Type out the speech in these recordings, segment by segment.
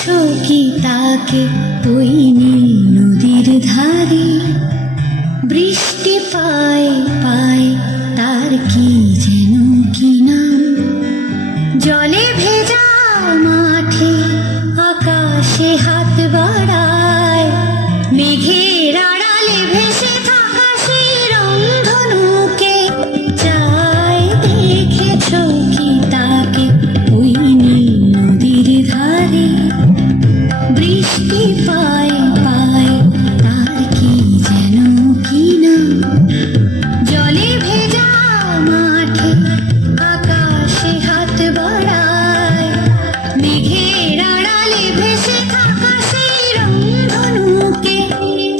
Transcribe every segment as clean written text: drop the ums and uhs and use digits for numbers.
দেখেছো কি তাকে ওই নীল নদীর ধারে? বৃষ্টি পায় পায় তার কি যেন কি নাম। জলে ভেজা মাঠে আকাশে হাত বাড়ায়, মেঘের আড়ালে ভেসে থাকা সেই রংধনুকে চায়। দেখেছো কি তাকে ওই নীল নদীর ধারে? বৃষ্টি পায় পায় তার কি যেন কি নাম। জলে ভেজা মাঠে আকাশে হাত বাড়ায়, মেঘের আড়ালে ভেসে থাকা সেই রংধনুকে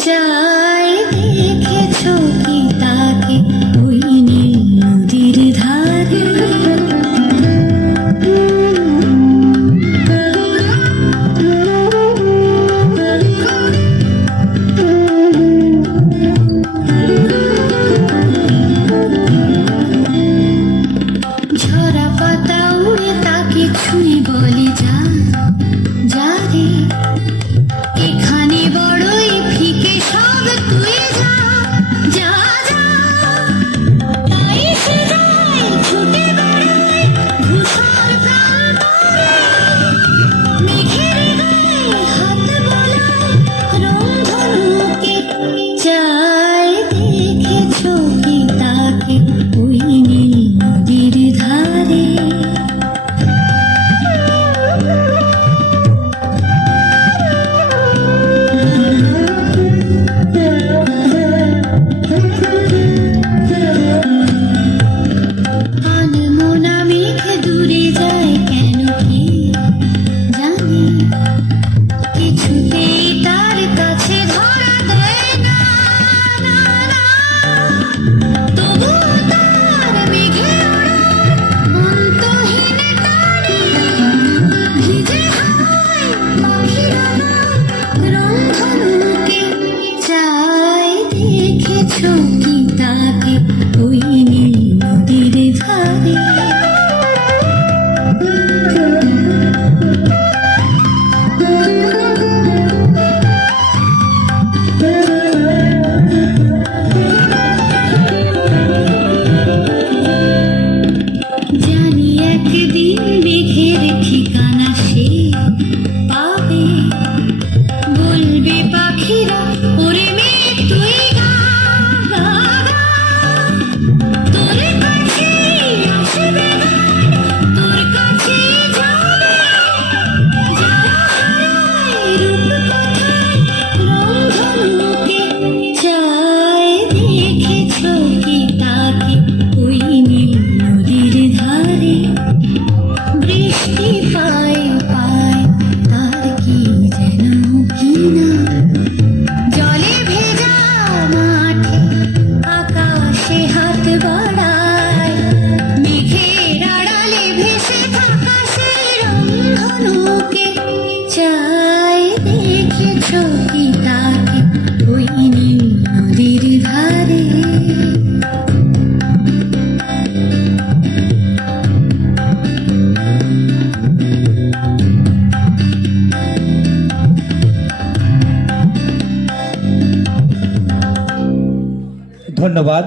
চায়। দেখেছো কি তাকে ওই নীল নদীর ধারে? ঝরা পাতা উড়ে তাকে ছুঁয়ে বলে যা যা রে, এখানে বড়ই ফিকে সব তুই যা যা যা। তাই সে যায় ছুটে বেড়ায় ধূসর প্রান্তরে, মেঘের গায়ে হাত বোলায় রংধনুকে চায়। দেখেছো কি তাকে ওই নীল নদীর ধারে? আনমনা মেঘ দূরে যায় কেন কি জানে, কিছুতেই তার কাছে ধরা দেয় না না না। তবুও তার মেঘে ওড়ায় অন্তহীন টানে, ভিজে হাওয়ায় পাখিরা গায় রংধনুকে চায়। দেখেছো কি তাকে ওই নীল নদীর ধারে? জানি একদিন মেঘের ঠিকানা সে পাবে, বলবে পাখিরা ওরে মেঘ তুই গা গা গা। তোর কাছে আসবে গান, তোর কাছে যাবে যারা হারায় রূপকথায় রংধনুকে চায়। দেখেছো কি তাকে ওই নীল নদীর ধারে? বৃষ্টি পায় পায় তার কি যেন কি নাম। জলে ভেজা মাঠে আকাশে হাত বাড়ায়, মেঘের আড়ালে ভেসে থাকা সেই রংধনুকে চায়। দেখেছো কি তাকে ওই নীল নদীর ধারে? ধন্যবাদ।